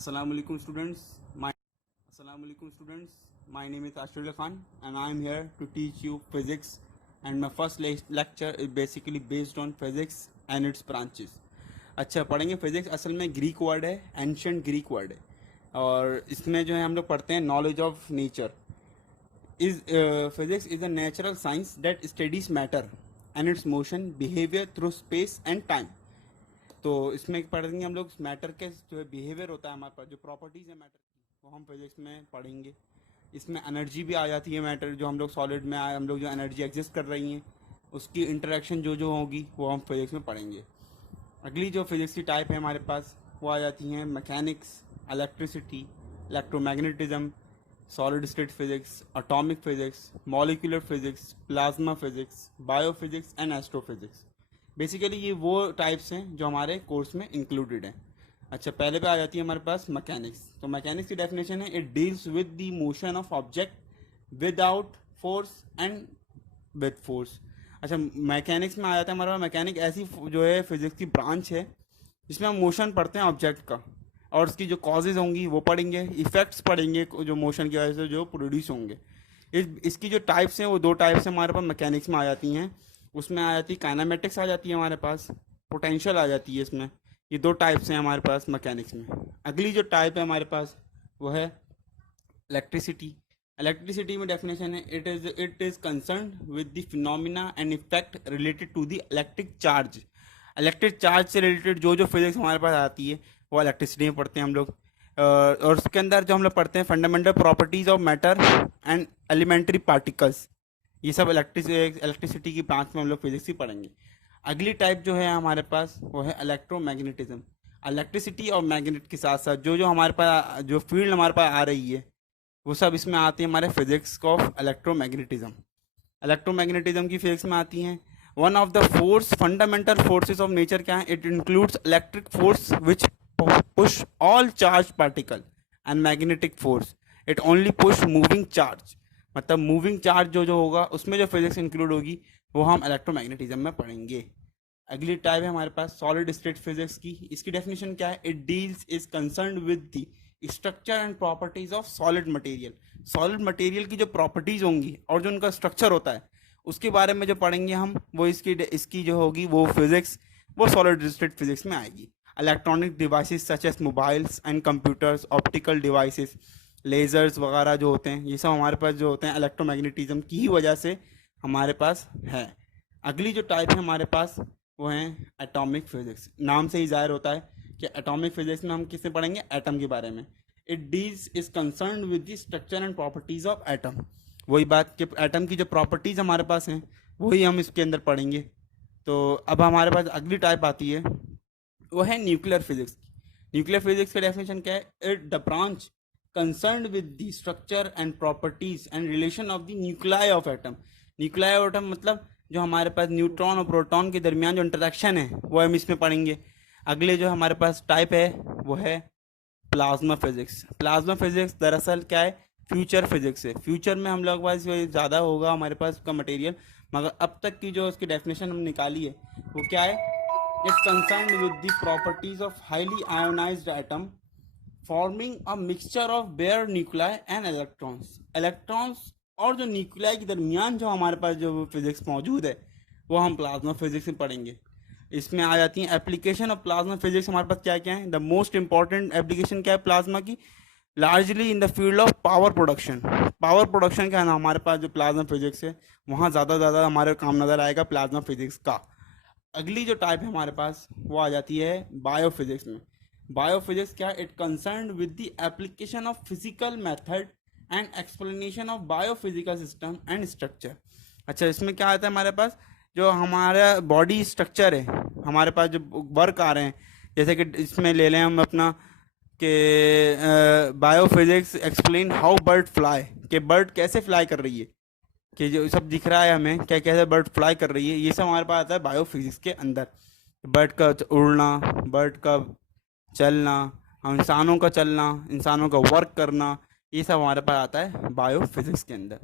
Assalamu alaikum students. My name is Ashurul Khan and I am here to teach you physics, and my first lecture is basically based on physics and its branches. अच्छा पढ़ेंगे physics. असल में Greek word है, ancient Greek word है, और इसमें जो है हम लोग पढ़ते हैं knowledge of nature. Is physics is a natural science that studies matter and it's motion behaviour through space and time. तो इसमें पढ़ेंगे हम लोग मैटर के जो है बिहेवियर होता है हमारे पास, जो प्रॉपर्टीज़ है मैटर की, वो हम फिजिक्स में पढ़ेंगे. इसमें एनर्जी भी आ जाती है मैटर, जो हम लोग सॉलिड में आए, हम लोग जो एनर्जी एग्जिस्ट कर रही हैं उसकी इंटरेक्शन जो होगी वो हम फिजिक्स में पढ़ेंगे. अगली जो फिजिक्स की टाइप है हमारे पास वो आ जाती हैं mechanics, electricity, electromagnetism, solid state physics, atomic physics, molecular physics, plasma physics, biophysics and astrophysics. Basically ये वो टाइप्स हैं जो हमारे कोर्स में इंक्लूडेड हैं. अच्छा, पहले पे आ जाती है हमारे पास मैकेनिक्स. तो मैकेनिक्स की डेफिनेशन है, it deals with the motion of object without force and with force. अच्छा, मैकेनिक्स में आ जाता है हमारे पास, मैकेनिक ऐसी जो है फिजिक्स की ब्रांच है जिसमें हम मोशन पढ़ते हैं ऑब्जेक्ट का, और उसकी जो कॉजेज होंगी वो पढ़ेंगे, इफेक्ट्स पढ़ेंगे जो मोशन की वजह से जो प्रोड्यूस होंगे. इसकी जो टाइप्स हैं वो दो टाइप्स हमारे पास मैकेनिक्स में आ जाती हैं. उसमें आ जाती है काइनेमेटिक्स, आ जाती है हमारे पास पोटेंशियल आ जाती है. इसमें ये दो टाइप्स हैं हमारे पास मैकेनिक्स में. अगली जो टाइप है हमारे पास वो है इलेक्ट्रिसिटी. इलेक्ट्रिसिटी में डेफिनेशन है, it is concern with the phenomena and effect related to the electric charge. Electric charge से रिलेटेड जो फिजिक्स हमारे पास आती है वो इलेक्ट्रिसिटी में पढ़ते हैं हम लोग. और उसके अंदर जो हम लोग पढ़ते हैं fundamental properties of matter and elementary particles. ये सब इलेक्ट्रिसिटी की ब्रांच में हम लोग फिजिक्स ही पढ़ेंगे. अगली टाइप जो है हमारे पास वो है इलेक्ट्रोमैग्नेटिज्म. इलेक्ट्रिसिटी और मैग्नेट के साथ साथ जो हमारे पास जो फील्ड हमारे पास आ रही है वो सब इसमें आती है हमारे फिजिक्स ऑफ इलेक्ट्रोमैग्नेटिज्म. इलेक्ट्रोमैग्नेटिज्म की फिजिक्स में आती हैं. One of the force fundamental forces of nature क्या है, it includes electric force which push all charge particle, and magnetic force it only push moving charge. मतलब मूविंग चार्ज जो होगा उसमें जो फिजिक्स इंक्लूड होगी वो हम इलेक्ट्रोमैग्नेटिज्म में पढ़ेंगे. अगली टाइप है हमारे पास सॉलिड स्टेट फिजिक्स की. इसकी डेफिनेशन क्या है, it deals is concerned with the structure and properties of solid material. Solid material की जो प्रॉपर्टीज होंगी और जो उनका स्ट्रक्चर होता है उसके बारे में जो पढ़ेंगे हम, वो इसकी जो होगी वो फिजिक्स वो सॉलिड स्टेट फिजिक्स में आएगी. Electronic devices such as mobiles and computers, optical devices, lasers वगैरह जो होते हैं, ये सब हमारे पास जो होते हैं इलेक्ट्रोमैग्नेटिज्म की ही वजह से हमारे पास है. अगली जो टाइप है हमारे पास वो है एटॉमिक फिजिक्स. नाम से ही जाहिर होता है कि एटॉमिक फिजिक्स में हम किससे पढ़ेंगे, एटम के बारे में. It deals is concern with the structure and properties of atom. वही बात कि एटम की जो प्रॉपर्टीज़ हमारे पास हैं वही हम इसके अंदर पढ़ेंगे. तो अब हमारे पास अगली टाइप आती है वो है न्यूक्लियर फिजिक्स. न्यूक्लियर फिजिक्स का डेफिनेशन क्या है, it the branch concerned with the structure and properties and relation of the nuclei of atom. nuclei of atom मतलब जो हमारे पास न्यूट्रॉन और प्रोटॉन के दरमियान जो इंटरेक्शन है वो हम इसमें पढ़ेंगे. अगले जो हमारे पास टाइप है वो है प्लाज्मा फिजिक्स. प्लाज्मा फिजिक्स दरअसल क्या है, फ्यूचर फिजिक्स है. फ्यूचर में हम लोग पास ज़्यादा होगा हमारे पास उसका मटेरियल, मगर अब तक की जो उसकी डेफिनेशन हम निकाली है वो क्या है, it's concern with the properties of highly ionized atom forming a mixture of bare nuclei and electrons. Electrons और जो न्यूक्लियाई के दरमियान जो हमारे पास जो फिजिक्स मौजूद है वो हम प्लाज्मा फिजिक्स में पढ़ेंगे. इसमें आ जाती हैं एप्लीकेशन ऑफ प्लाज्मा फिजिक्स. हमारे पास क्या क्या है, द मोस्ट इंपॉर्टेंट एप्लीकेशन क्या है प्लाज्मा की, largely in the field of power production. Power production का है ना हमारे पास जो प्लाज्मा फिजिक्स है वहाँ ज़्यादा हमारे काम नज़र आएगा प्लाज्मा फिजिक्स का. अगली जो टाइप है हमारे पास वो आ जाती है बायोफिजिक्स में. बायोफिजिक्स क्या, it concern with the application of physical method and explanation of biophysical system and structure. अच्छा, इसमें क्या आता है हमारे पास जो हमारा बॉडी स्ट्रक्चर है, हमारे पास जो वर्क आ रहे हैं, जैसे कि इसमें ले लें हम अपना कि biophysics explain how bird fly, कि बर्ड कैसे फ्लाई कर रही है, कि जो सब दिख रहा है हमें क्या कैसे बर्ड फ्लाई कर रही है, ये सब हमारे पास आता है बायोफिजिक्स के अंदर. बर्ड का उड़ना, बर्ड का चलना, इंसानों का चलना, इंसानों का वर्क करना, ये सब हमारे पास आता है बायोफिजिक्स के अंदर.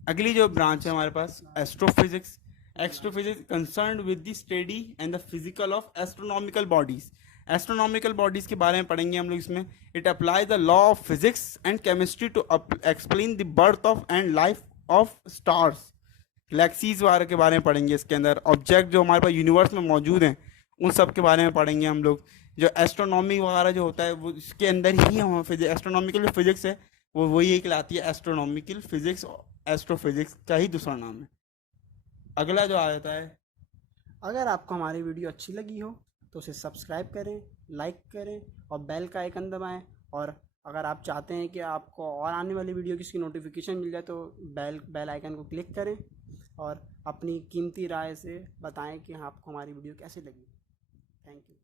अगली जो ब्रांच है हमारे पास astrophysics. Astrophysics concerned with the study and the physical of astronomical bodies astronomical bodies के बारे में पढ़ेंगे हम लोग इसमें। It apply the law of physics and chemistry to explain the birth of and life of stars, galaxies वगैरह के बारे में पढ़ेंगे। इसके अंदर ऑब्जेक्ट जो हमारे पास यूनिवर्स में मौजूद हैं उन सब के बारे में पढ़ेंगे हम लोग। जो एस्ट्रोनॉमी वगैरह जो होता है वो इसके अंदर ही हम एस्ट्रोनॉमिकल जो फिजिक्स है वो वही कहलाती है एस्ट्रोनॉमिकल फिजिक्स। एस्ट्रोफिजिक्स का ही दूसरा नाम है। अगला जो आ जाता है, अगर आपको हमारी वीडियो अच्छी लगी हो तो उसे सब्सक्राइब करें, लाइक करें और बेल का आइकन दबाएं। और अगर आप चाहते हैं कि आपको और आने वाली वीडियो की इसकी नोटिफिकेशन मिल जाए तो बेल आइकन को क्लिक करें और अपनी कीमती राय से बताएं कि हाँ आपको हमारी वीडियो कैसी लगी। Thank you.